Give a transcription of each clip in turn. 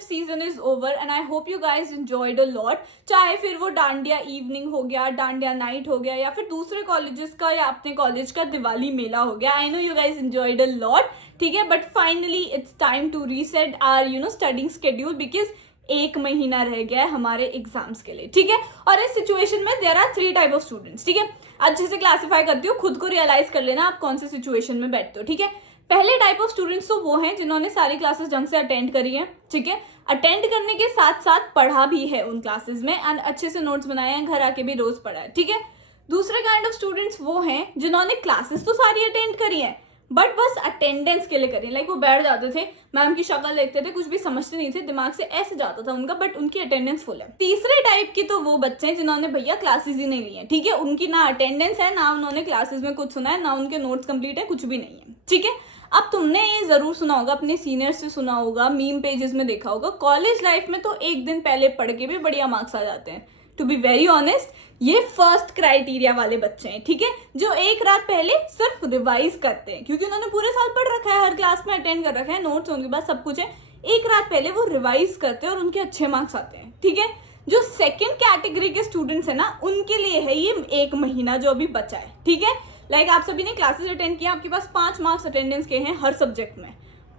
festive season is over and I hope you guys enjoyed a lot. चाहे फिर वो dandiya evening हो गया, डांडिया नाइट हो गया, या फिर दूसरे कॉलेजेस का या अपने कॉलेज का दिवाली मेला हो गया. I know you guys enjoyed a lot, ठीक है. But finally it's time to reset our studying schedule because 1 महीना रह गया है हमारे एग्जाम्स के लिए, ठीक है. और इस सिचुएशन में there are 3 type of students, ठीक है. अच्छे से क्लासिफाई करती हो, खुद को रियलाइज कर लेना आप कौन से सिचुएशन में बैठते हो, ठीक है. पहले टाइप ऑफ स्टूडेंट्स तो वो हैं जिन्होंने सारी क्लासेस ढंग से अटेंड करी हैं, ठीक है. अटेंड करने के साथ साथ पढ़ा भी है उन क्लासेस में एंड अच्छे से नोट्स बनाए हैं, घर आके भी रोज पढ़ा है, ठीक है. दूसरे काइंड ऑफ स्टूडेंट्स वो हैं जिन्होंने क्लासेस तो सारी अटेंड करी हैं बट बस अटेंडेंस के लिए करी. लाइक वो बैठ जाते थे, मैम की शक्ल देखते थे, कुछ भी समझते नहीं थे, दिमाग से ऐसे जाता था उनका, बट उनकी अटेंडेंस फुल है. तीसरे टाइप की तो वो बच्चे हैं जिन्होंने भैया क्लासेस ही नहीं ली है, ठीक है. उनकी ना अटेंडेंस है, ना उन्होंने क्लासेस में कुछ सुना है, ना उनके नोट्स कंप्लीट है, कुछ भी नहीं है, ठीक है. अब तुमने ये जरूर सुना होगा, अपने सीनियर से सुना होगा, मीम पेजेस में देखा होगा, कॉलेज लाइफ में तो एक दिन पहले पढ़ के भी बढ़िया मार्क्स आ जाते हैं. टू बी वेरी ऑनेस्ट, ये फर्स्ट क्राइटेरिया वाले बच्चे हैं, ठीक है, जो एक रात पहले सिर्फ रिवाइज करते हैं क्योंकि उन्होंने पूरे साल पढ़ रखा है, हर क्लास में अटेंड कर रखा है, नोट्स उनके पास सब कुछ है. एक रात पहले वो रिवाइज करते हैं और उनके अच्छे मार्क्स आते हैं, ठीक है. जो सेकेंड कैटेगरी के स्टूडेंट्स है ना, उनके लिए है ये 1 महीना जो अभी बचा है, ठीक है. लाइक आप सभी ने क्लासेस अटेंड किया, आपके पास 5 मार्क्स अटेंडेंस के हैं हर सब्जेक्ट में,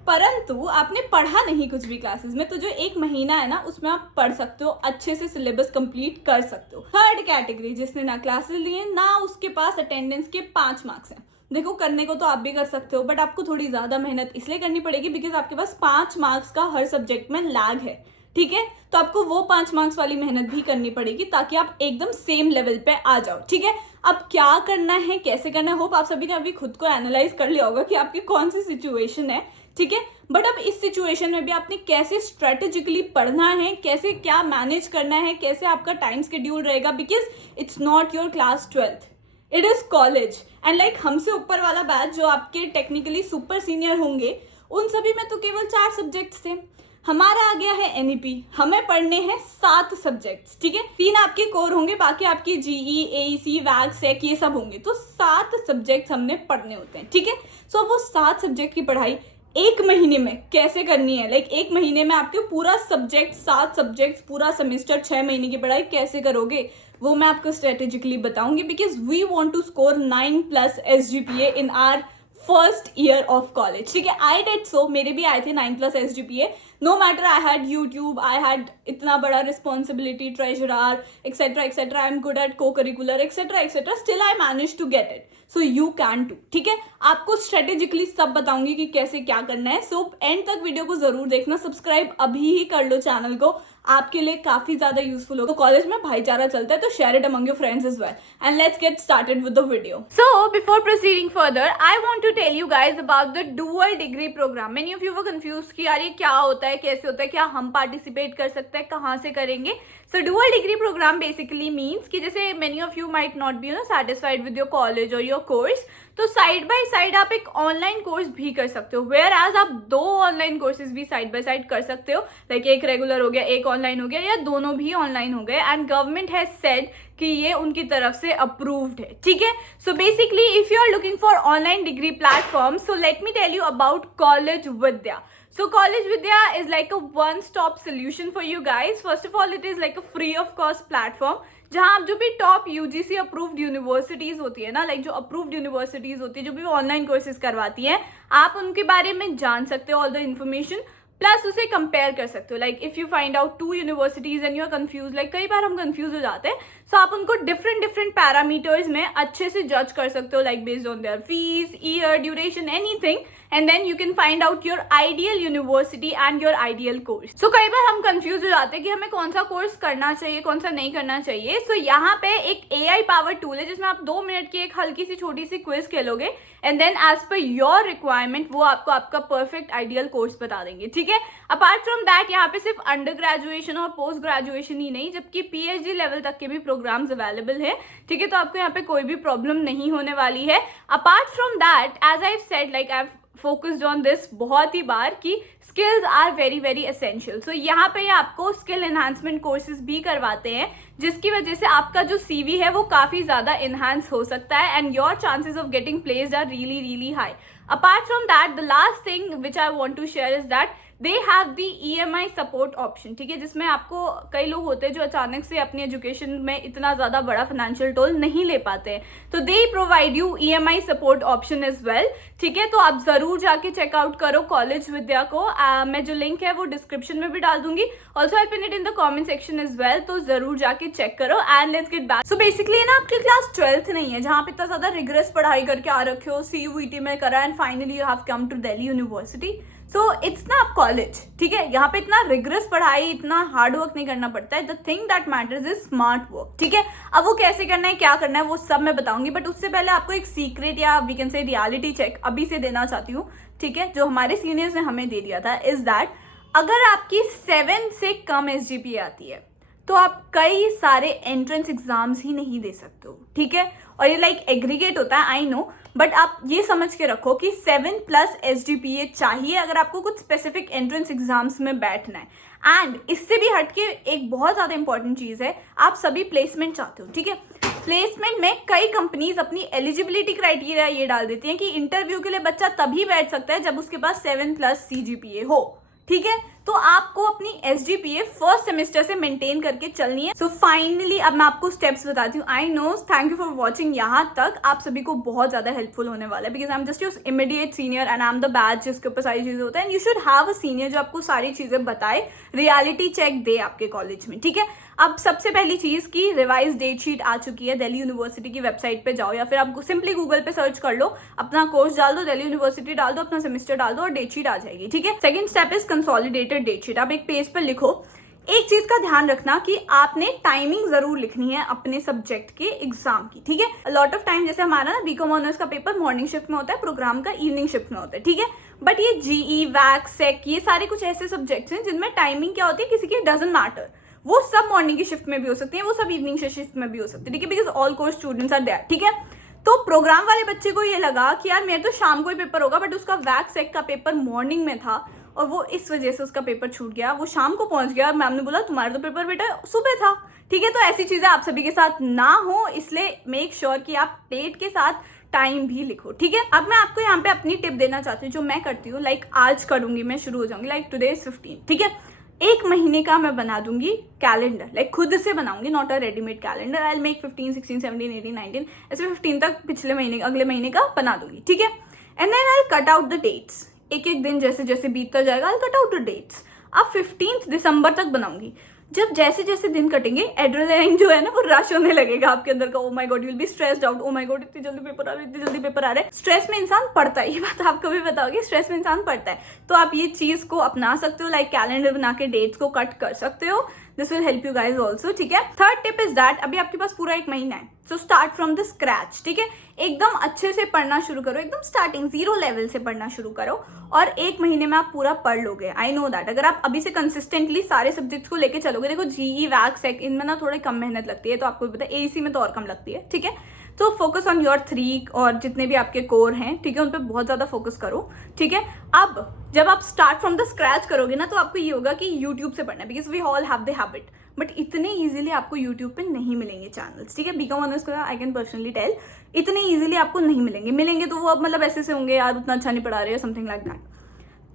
परंतु आपने पढ़ा नहीं कुछ भी क्लासेस में, तो जो 1 महीना है ना उसमें आप पढ़ सकते हो, अच्छे से सिलेबस कंप्लीट कर सकते हो. थर्ड कैटेगरी जिसने ना क्लासेस लिए ना उसके पास अटेंडेंस के 5 मार्क्स हैं. देखो करने को तो आप भी कर सकते हो बट आपको थोड़ी ज्यादा मेहनत इसलिए करनी पड़ेगी बिकॉज आपके पास 5 मार्क्स का हर सब्जेक्ट में लैग है, ठीक है. तो आपको वो 5 मार्क्स वाली मेहनत भी करनी पड़ेगी ताकि आप एकदम सेम लेवल पे आ जाओ, ठीक है. अब क्या करना है, कैसे करना है, होप आप सभी ने अभी खुद को एनालाइज कर लिया होगा कि आपकी कौन सी सिचुएशन है, ठीक है. बट अब इस सिचुएशन में भी आपने कैसे स्ट्रेटेजिकली पढ़ना है, कैसे क्या मैनेज करना है, कैसे आपका टाइम शेड्यूल रहेगा, because it's not your class 12th, it is college. And like हमसे ऊपर वाला बैच जो आपके टेक्निकली सुपर सीनियर होंगे, उन सभी में तो केवल 4 सब्जेक्ट्स थे. हमारा आ गया है एनईपी, हमें पढ़ने हैं 7 सब्जेक्ट्स, ठीक है. 3 आपके कोर होंगे, बाकी आपकी जीई, एईसी, वैग, सेक ये सब होंगे. तो 7 सब्जेक्ट्स हमने पढ़ने होते हैं, ठीक है. सो वो 7 सब्जेक्ट की पढ़ाई 1 महीने में कैसे करनी है, लाइक 1 महीने में आपके पूरा सब्जेक्ट 7 सब्जेक्ट्स पूरा सेमेस्टर 6 महीने की पढ़ाई कैसे करोगे, वो मैं आपको स्ट्रेटेजिकली बताऊंगी because we want to score 9+ SGPA in our first year of college, ठीक है. आई डिड सो, मेरे भी आए थे 9+ SGPA. No matter I had YouTube, I had इतना बड़ा responsibility, treasurer etcetera etcetera, I am good at co-curricular etcetera etcetera, still I manage to get it. So you can too, ठीक है. आपको strategically सब बताऊंगी कि कैसे क्या करना है. सो एंड तक वीडियो को जरूर देखना, सब्सक्राइब अभी ही कर लो चैनल को, आपके लिए काफी ज्यादा यूजफुल होगा. तो कॉलेज में भाईचारा चलता है तो share it among your friends as well. And let's get started with the video. So before proceeding further I want to tell you guys about the dual degree program. Many of you were confuse कि यार ये क्या होता है, कैसे होता है, क्या हम पार्टिसिपेट कर सकते हैं, कहाँ से करेंगे. So dual degree program basically means कि जैसे many of you might not be satisfied with your college और योर कोर्स, तो साइड बाय साइड आप एक ऑनलाइन कोर्स भी कर सकते हो. वेयर एज आप 2 ऑनलाइन कोर्सेज भी साइड बाय साइड कर सकते हो. लाइक एक रेगुलर हो गया, एक ऑनलाइन हो गया, या दोनों भी ऑनलाइन हो गए. एंड गवर्नमेंट हैज सेड कि ये उनकी तरफ से अप्रूव्ड है, ठीक है. So basically if you are looking for online degree platform, so let me tell you about College Vidya. So College Vidya is like a one-stop solution for you guys. First of all, it is like a free of cost platform जहाँ आप जो भी top UGC approved universities होती है ना, like जो approved universities होती है जो भी ऑनलाइन कोर्सेज करवाती हैं, आप उनके बारे में जान सकते हो ऑल द इन्फॉर्मेशन, प्लस उसे कंपेयर कर सकते हो. Like if you find out 2 universities and you are confuse, like कई बार हम कंफ्यूज हो जाते हैं, सो आप उनको डिफरेंट पैरामीटर्स में अच्छे से जज कर सकते हो, like based on their fees, year, duration, anything, and then you can find out your ideal university and your ideal course. So कई बार हम कंफ्यूज हो जाते हैं कि हमें कौन सा कोर्स करना चाहिए, कौन सा नहीं करना चाहिए. सो यहाँ पे एक AI पावर टूल है जिसमें आप 2 मिनट की एक हल्की सी छोटी सी क्विज खेलोगे and then as per your requirement वो आपको आपका परफेक्ट आइडियल कोर्स बता देंगे, ठीक है. अपार्ट फ्रॉम दैट यहाँ पे सिर्फ अंडर ग्रेजुएशन और पोस्ट ग्रेजुएशन ही नहीं, जबकि PhD लेवल तक के भी प्रोग्राम्स अवेलेबल है, ठीक है. तो आपको यहाँ पे कोई भी प्रॉब्लम नहीं होने वाली है. Apart from that, as I said, like I focused on this बहुत ही बार कि skills are very very essential. So यहाँ पे आपको स्किल एनहांसमेंट कोर्सेज भी करवाते हैं जिसकी वजह से आपका जो CV है वो काफी ज्यादा एनहांस हो सकता है and your chances of getting placed are really really high. Apart from that, the last thing which I want to share is that they have the EMI support option, ठीक है, जिसमें आपको कई लोग होते हैं जो अचानक से अपनी एजुकेशन में इतना ज़्यादा बड़ा फाइनेंशियल टोल नहीं ले पाते हैं, तो they provide you EMI support option as well, ठीक है। तो आप ज़रूर जाके चेकआउट करो कॉलेज विद्या को। मैं जो लिंक है वो डिस्क्रिप्शन में भी डाल दूंगी, also I pin it in the comment section as well, तो ज़रूर जाके चेक करो। And let's get back. So basically ना आपकी क्लास 12th नहीं है जहाँ पे इतना ज़्यादा रिग्रेस पढ़ाई करके आ रखे हो, CUET में करा and finally you have come to Delhi university. So it's ना आप कॉलेज, ठीक है, यहाँ पे इतना रिग्रेस पढ़ाई, इतना हार्ड वर्क नहीं करना पड़ता है। The thing that matters is smart work, ठीक है। अब वो कैसे करना है, क्या करना है, वो सब मैं बताऊंगी, बट उससे पहले आपको एक सीक्रेट या we can say reality check अभी से देना चाहती हूँ, ठीक है, जो हमारे सीनियर्स ने हमें दे दिया था, इज दैट अगर आपकी 7 से कम SGPA आती है तो आप कई सारे एंट्रेंस एग्जाम्स ही नहीं दे सकते हो, ठीक है। और ये लाइक एग्रीगेट होता है, आई नो, बट आप ये समझ के रखो कि 7+ SGPA चाहिए अगर आपको कुछ स्पेसिफिक एंट्रेंस एग्जाम्स में बैठना है। एंड इससे भी हटके एक बहुत ज़्यादा इंपॉर्टेंट चीज़ है, आप सभी प्लेसमेंट चाहते हो, ठीक है। प्लेसमेंट में कई कंपनीज अपनी एलिजिबिलिटी क्राइटेरिया ये डाल देती हैं कि इंटरव्यू के लिए बच्चा तभी बैठ सकता है जब उसके पास 7+ CGPA हो, ठीक है। तो आपको अपनी SGPA फर्स्ट सेमेस्टर से मेंटेन करके चलनी है। सो फाइनली अब मैं आपको स्टेप्स बताती हूँ। I know, thank you for watching यहाँ तक, आप सभी को बहुत ज्यादा हेल्पफुल होने वाला है, because I am just your immediate senior and I am the batch जिसके ऊपर सारी चीजें होता है। And you should have a senior जो आपको सारी चीजें बताए, रियलिटी चेक दे आपके कॉलेज में, ठीक है। अब सबसे पहली चीज की रिवाइज डेट शीट आ चुकी है, दिल्ली यूनिवर्सिटी की वेबसाइट पे जाओ या फिर आप सिंपली गूगल पे सर्च कर लो, अपना कोर्स डाल दो, दिल्ली यूनिवर्सिटी डाल दो, अपना सेमेस्टर डाल दो और डेट शीट आ जाएगी, ठीक है। Second step is consolidated date sheet. आप एक पेज पर लिखो। एक चीज का ध्यान रखना कि आपने टाइमिंग जरूर लिखनी है अपने सब्जेक्ट के एग्जाम की, ठीक है। लॉट ऑफ टाइम जैसे हमारा ना बीकॉम ऑनर्स का पेपर मॉर्निंग शिफ्ट में होता है, प्रोग्राम का इवनिंग शिफ्ट में होता है, ठीक है। बट ये GE, वैक, सेक, ये सारे कुछ ऐसे सब्जेक्ट्स हैं जिनमें टाइमिंग क्या होती है किसी की डजंट मैटर, वो सब मॉर्निंग की शिफ्ट में भी हो सकती है, वो सब इवनिंग शिफ्ट में भी हो सकती है, ठीक है, because all course students are there, ठीक है। तो प्रोग्राम वाले बच्चे को ये लगा कि यार मेरा तो शाम को ही पेपर होगा, बट उसका वैक सेक का पेपर मॉर्निंग में था और वो इस वजह से उसका पेपर छूट गया, वो शाम को पहुंच गया और मैम ने बोला तुम्हारा तो पेपर बेटा सुबह था, ठीक है। तो ऐसी चीजें आप सभी के साथ ना हो, इसलिए मेक श्योर कि आप डेट के साथ टाइम भी लिखो, ठीक है। अब मैं आपको यहाँ पे अपनी टिप देना चाहती हूँ जो मैं करती हूँ, लाइक आज करूंगी, मैं शुरू हो जाऊंगी, लाइक टुडे इज 15, ठीक है। एक महीने का मैं बना दूंगी कैलेंडर, लाइक खुद से बनाऊंगी, not a readymade calendar. I make 15, 16, 17, 18, 19 ऐसे 15 तक पिछले महीने अगले महीने का बना दूंगी, ठीक है। And then I cut out the dates, एक एक दिन जैसे जैसे बीतता जाएगा I cut out the dates. अब 15 दिसंबर तक बनाऊंगी। जब जैसे जैसे दिन कटेंगे एड्रेनालाइन जो है ना वो रश होने लगेगा आपके अंदर का, oh my God you will be stressed out, oh my God इतनी जल्दी पेपर आ रहे, इतनी जल्दी पेपर आ रहे। स्ट्रेस में इंसान पढ़ता है, ये बात आपको भी बताओगे, स्ट्रेस में इंसान पढ़ता है। तो आप ये चीज को अपना सकते हो, लाइक कैलेंडर बना के डेट्स को कट कर सकते हो, this will help you guys also, ठीक है। थर्ड टिप इज दैट अभी आपके पास पूरा एक महीना है, so start from the scratch, ठीक है। एकदम अच्छे से पढ़ना शुरू करो, एकदम स्टार्टिंग 0 लेवल से पढ़ना शुरू करो और एक महीने में आप पूरा पढ़ लोगे। आई नो दैट अगर आप अभी से कंसिस्टेंटली सारे सब्जेक्ट्स को लेके चलोगे, देखो GE, वैक, सेक इनमें ना थोड़ी कम मेहनत लगती है, तो आपको भी पता है, AEC में तो और कम लगती है, ठीक है। तो फोकस ऑन योर 3 और जितने भी आपके कोर हैं, ठीक है, उन पर बहुत ज्यादा फोकस करो, ठीक है। अब जब आप स्टार्ट फ्रॉम द स्क्रैच करोगे ना तो आपको ये होगा कि यूट्यूब से पढ़ना है, because we all have the habit, but इतने इजीली आपको यूट्यूब पे नहीं मिलेंगे चैनल्स, ठीक है। बीकॉम ऑनर्स का आई कैन पर्सनली टेल, इतने इजीली आपको नहीं मिलेंगे तो वो अब मतलब ऐसे से होंगे यार उतना अच्छा नहीं पढ़ा रहे, समथिंग लाइक दैट।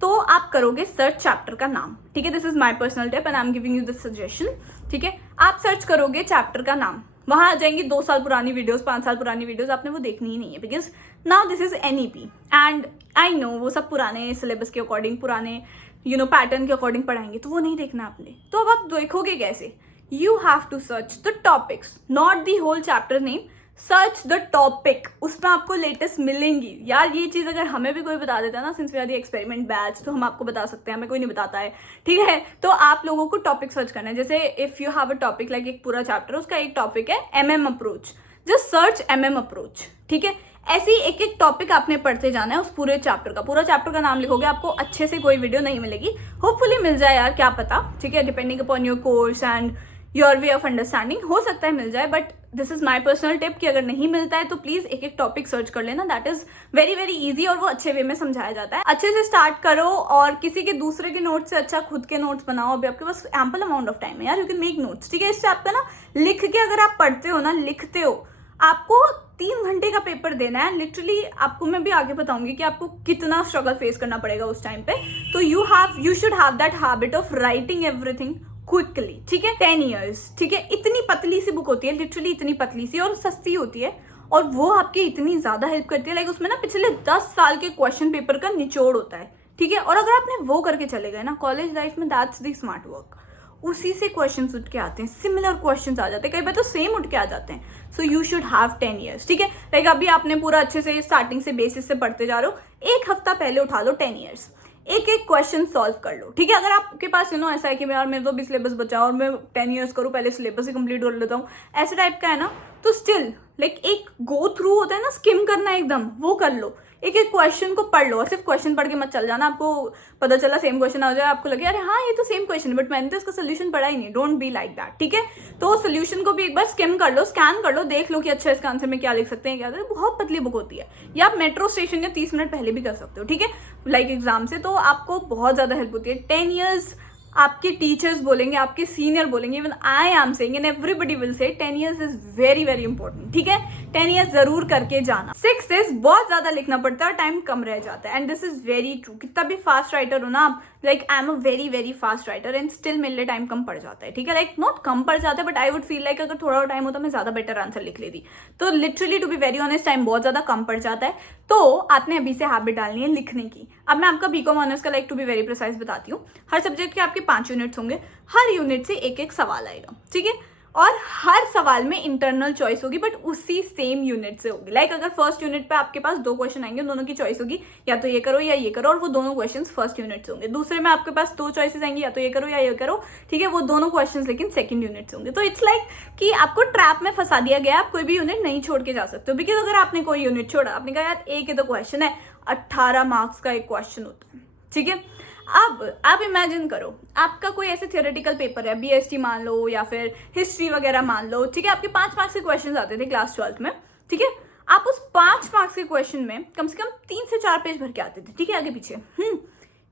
तो आप करोगे सर्च चैप्टर का नाम, ठीक है, this is my personal tip and I am giving you this suggestion, ठीक है। आप सर्च करोगे चैप्टर का नाम, वहां आ जाएंगी 2 साल पुरानी वीडियोस, 5 साल पुरानी वीडियोस, आपने वो देखनी ही नहीं है, because now this is NEP and I know वो सब पुराने सिलेबस के अकॉर्डिंग, पुराने पैटर्न के अकॉर्डिंग पढ़ाएंगे, तो वो नहीं देखना आपने। तो अब आप देखोगे कैसे, you have to search the topics, not the whole chapter name, search the topic, उसमें आपको लेटेस्ट मिलेंगी। यार ये चीज अगर हमें भी कोई बता देता है ना, since we are the experiment batch, तो हम आपको बता सकते हैं, हमें कोई नहीं बताता है, ठीक है। तो आप लोगों को टॉपिक सर्च करना है, जैसे if you have a topic like एक पूरा चैप्टर, उसका एक टॉपिक है MM approach, just search MM approach, ठीक है। ऐसे ही एक एक टॉपिक आपने पढ़ते जाना है उस पूरे चैप्टर का नाम लिखोगे, आपको अच्छे से कोई वीडियो नहीं मिलेगी, होपफुली मिल जाए यार, क्या पता, ठीक है, depending upon your course and your way of understanding, हो सकता है मिल जाए, but this is my personal tip कि अगर नहीं मिलता है तो प्लीज एक एक टॉपिक सर्च कर लेना, that is very very easy और वो अच्छे वे में समझाया जाता है। अच्छे से स्टार्ट करो और किसी के दूसरे के नोट्स से अच्छा खुद के नोट्स बनाओ, अभी आपके पास एम्पल अमाउंट ऑफ टाइम है यार, यू कैन मेक नोट्स, ठीक है। इससे आपका ना लिख के अगर आप पढ़ते हो ना, लिखते हो, आपको 3 घंटे का पेपर देना है लिटरली। आपको मैं भी आगे बताऊंगी कि आपको कितना स्ट्रगल फेस करना पड़ेगा उस टाइम पे। तो you should have that habit of writing everything quickly, ठीक है। 10 years, ठीक है। इतनी पतली सी बुक होती है, लिटरली इतनी पतली सी, और सस्ती होती है, और वो आपकी इतनी ज्यादा हेल्प करती है। लाइक उसमें ना पिछले 10 साल के क्वेश्चन पेपर का निचोड़ होता है, ठीक है। और अगर आपने वो करके चले गए ना कॉलेज लाइफ में, दैट्स द स्मार्ट वर्क। उसी से क्वेश्चंस उठ के आते हैं, सिमिलर क्वेश्चंस आ जाते हैं, कई बार तो सेम उठ के आ जाते हैं। So you should have 10 years, ठीक है। लाइक अभी आपने पूरा अच्छे से स्टार्टिंग से बेसिस से पढ़ते जा रहे हो, 1 हफ्ता पहले उठा लो 10 years, एक एक क्वेश्चन सॉल्व कर लो, ठीक है। अगर आपके पास ऐसा है कि यार मेरे तो भी सिलेबस बचा और मैं 10 years करूँ, पहले सिलेबस ही कंप्लीट कर लेता हूँ, ऐसे टाइप का है ना, तो स्टिल लाइक एक गो थ्रू होता है ना, स्किम करना एकदम, वो कर लो। एक एक क्वेश्चन को पढ़ लो, और सिर्फ क्वेश्चन पढ़ के मत चल जाना। आपको पता चला सेम क्वेश्चन आ जाए, आपको लगे अरे हाँ ये तो सेम क्वेश्चन है, बट मैंने तो इसका सोल्यूशन पढ़ा ही नहीं। डोंट बी लाइक दैट, ठीक है। तो सोल्यूशन को भी एक बार स्किम कर लो, स्कैन कर लो, देख लो कि अच्छा इसका आंसर में क्या लिख सकते हैं, क्या है। बहुत पतली बुक होती है, या आप मेट्रो स्टेशन या 30 मिनट पहले भी कर सकते हो, ठीक है, लाइक एग्जाम से। तो आपको बहुत ज्यादा हेल्प होती है। 10 years आपके टीचर्स बोलेंगे, आपके सीनियर बोलेंगे, even I am saying and everybody will say 10 years is very very important, ठीक है। 10 years जरूर करके जाना। 6 is बहुत ज्यादा लिखना पड़ता है और टाइम कम रह जाता है, and this is very true. कितना भी फास्ट राइटर हो ना आप, like I am a very very fast writer and still मेरे लिए टाइम कम पड़ जाता है, ठीक है। लाइक नॉट कम पड़ जाता है, but I would feel like अगर थोड़ा टाइम होता मैं ज्यादा बेटर आंसर लिख लेती। तो literally to be very honest time बहुत ज्यादा कम पड़ जाता है। तो आपने अभी से हैबिट डालनी है लिखने की। अब मैं आपका बीकॉम ऑनर्स का like to be very precise बताती हूँ। हर सब्जेक्ट के आपके 5 यूनिट्स होंगे, हर यूनिट से एक एक सवाल आएगा, ठीक है। और हर सवाल में इंटरनल चॉइस होगी, बट उसी सेम यूनिट से होगी। लाइक अगर फर्स्ट यूनिट पे आपके पास 2 क्वेश्चन आएंगे, दोनों की चॉइस होगी या तो ये करो या ये करो, और वो दोनों क्वेश्चंस फर्स्ट यूनिट से होंगे। दूसरे में आपके पास 2 चॉइसेस आएंगी, या तो ये करो या ये करो, ठीक है, वो दोनों क्वेश्चंस लेकिन सेकंड यूनिट से होंगे। तो इट्स लाइक कि आपको ट्रैप में फंसा दिया गया, आप कोई भी यूनिट नहीं छोड़ के जा सकते हो। बिकॉज अगर आपने कोई यूनिट छोड़ा, आपने कहा यार एक ही तो क्वेश्चन है, 18 मार्क्स का एक क्वेश्चन होता है, ठीक है। अब आप इमेजिन करो, आपका कोई ऐसे थियोरेटिकल पेपर है, बीएसटी मान लो या फिर हिस्ट्री वगैरह मान लो, ठीक है। आपके 5 मार्क्स के क्वेश्चन आते थे क्लास 12 में, ठीक है। आप उस 5 मार्क्स के क्वेश्चन में कम से कम 3 से 4 पेज भर के आते थे, ठीक है, आगे पीछे।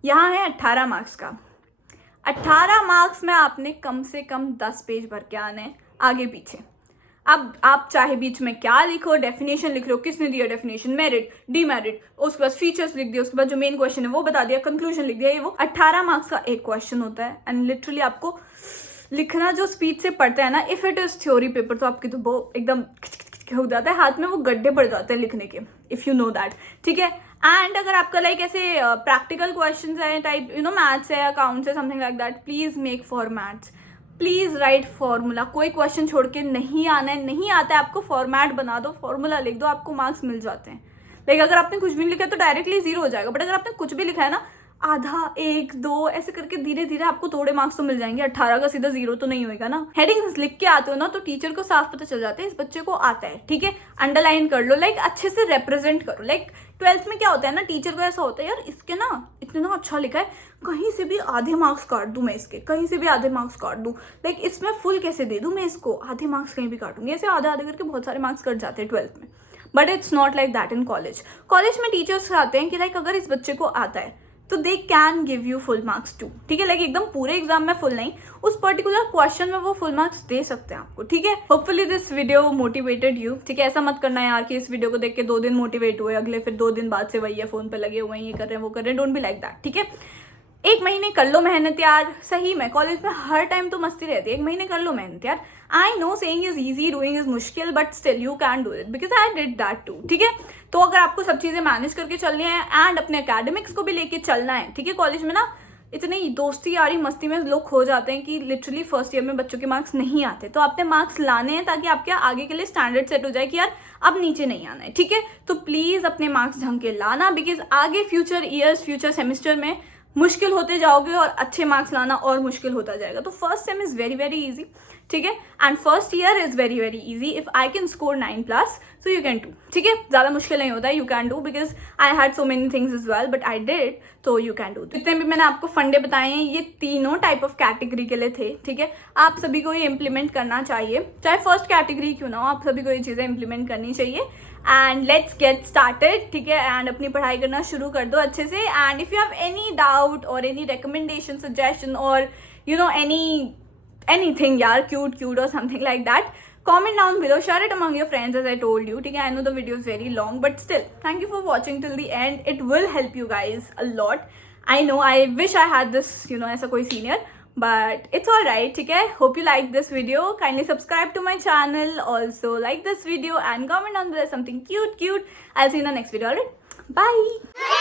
यहाँ है 18 मार्क्स का। 18 मार्क्स में आपने कम से कम 10 पेज भर के आने आगे पीछे। अब आप चाहे बीच में क्या लिखो, डेफिनेशन लिख रहे हो, किसने दिया डेफिनेशन, मेरिट, डीमेरिट, उसके बाद फीचर्स लिख दिया, उसके बाद जो मेन क्वेश्चन है वो बता दिया, कंक्लूजन लिख दिया, ये वो 18 मार्क्स का एक क्वेश्चन होता है। एंड लिटरली आपको लिखना जो स्पीड से पड़ता है ना, if it is theory paper, तो आपकी तो वो एकदम हो जाता है, हाथ में वो गड्ढे पड़ जाते हैं लिखने के, इफ यू नो दैट, ठीक है। एंड अगर आपका लाइक ऐसे प्रैक्टिकल क्वेश्चन है, टाइप मैथ्स है, अकाउंट्स है, something like that, please make formats, please right formula. कोई क्वेश्चन छोड़ के नहीं आना है, नहीं आता है आपको, फॉर्मेट बना दो, फॉर्मूला लिख दो, आपको मार्क्स मिल जाते हैं। लाइक अगर आपने कुछ भी नहीं लिखा है तो डायरेक्टली 0 हो जाएगा, बट अगर आपने कुछ भी लिखा है ना, आधा, 1, 2 ऐसे करके धीरे धीरे आपको थोड़े मार्क्स तो मिल जाएंगे। 18 का सीधा 0 तो नहीं होएगा ना। हेडिंग्स लिख के आते हो ना, तो टीचर को साफ पता चल जाता है इस बच्चे को आता है, ठीक है। अंडरलाइन कर लो, लाइक अच्छे से रिप्रेजेंट करो। लाइक 12th में क्या होता है ना, टीचर को ऐसा होता है यार इसके ना इतना अच्छा लिखा है, कहीं से भी आधे मार्क्स काट दूं मैं इसके, कहीं से भी आधे मार्क्स काट दूं, लाइक इसमें फुल कैसे दे दूं मैं इसको, आधे मार्क्स कहीं भी काटूंगी। ऐसे आधे आधे करके बहुत सारे मार्क्स कट जाते हैं 12th में। But it's not like that in college. College में टीचर्स आते हैं कि लाइक अगर इस बच्चे को आता है तो they can give you full marks too, ठीक है। लाइक एकदम पूरे एग्जाम में फुल नहीं, उस पर्टिकुलर क्वेश्चन में वो फुल मार्क्स दे सकते हैं आपको, ठीक है। Hopefully this video motivated you, ठीक है। ऐसा मत करना यार कि इस वीडियो को देख के 2 दिन मोटिवेट हुए, अगले फिर 2 दिन बाद से वही है, फोन पे लगे हुए हैं, ये कर रहे हैं वो कर रहे हैं। डोंट बी लाइक दैट, ठीक है। 1 महीने कर लो मेहनत यार, सही में कॉलेज में हर टाइम तो मस्ती रहती है, 1 महीने कर लो मेहनत यार। I know saying is easy, doing is मुश्किल, but still you can do it, because I did that too, ठीक है। तो अगर आपको सब चीजें मैनेज करके चलनी है एंड अपने एकेडमिक्स को भी लेके चलना है, ठीक है। कॉलेज में ना इतनी दोस्ती यारी मस्ती में लोग खो जाते हैं कि लिटरली फर्स्ट ईयर में बच्चों के मार्क्स नहीं आते। तो आपने मार्क्स लाने हैं ताकि आपके आगे के लिए स्टैंडर्ड सेट हो जाए कि यार अब नीचे नहीं आना है, ठीक है। तो प्लीज अपने मार्क्स ढंग के लाना, बिकॉज आगे फ्यूचर ईयर्स, फ्यूचर सेमेस्टर में मुश्किल होते जाओगे और अच्छे मार्क्स लाना और मुश्किल होता जाएगा। तो first sem is very very easy, ठीक है, and first year is very very easy. If I can score 9+ so you can do, ठीक है। ज्यादा मुश्किल नहीं होता है, you can do, because I had so many things is well, but I did, तो यू कैन डू। जितने भी मैंने आपको फंडे बताए हैं ये तीनों टाइप ऑफ कैटेगरी के लिए थे, ठीक है। आप सभी को ये इंप्लीमेंट करना चाहिए, चाहे फर्स्ट कैटेगरी क्यों ना हो, आप सभी को ये चीजें इंप्लीमेंट करनी चाहिए। एंड लेट्स गेट स्टार्टेड, ठीक है। एंड अपनी पढ़ाई करना शुरू कर दो अच्छे से। And if you have any doubt और एनी रिकमेंडेशन, सजेशन और एनीथिंग यार, क्यूट और something like that, comment down below, share it among your friends as I told you. ठीक है, I know the video is very long, but still, thank you for watching till the end. It will help you guys a lot. I know, I wish I had this, ऐसा कोई senior, but it's alright, ठीक है. Hope you like this video. Kindly subscribe to my channel. Also like this video and comment down below something cute. I'll see you in the next video, alright? Bye!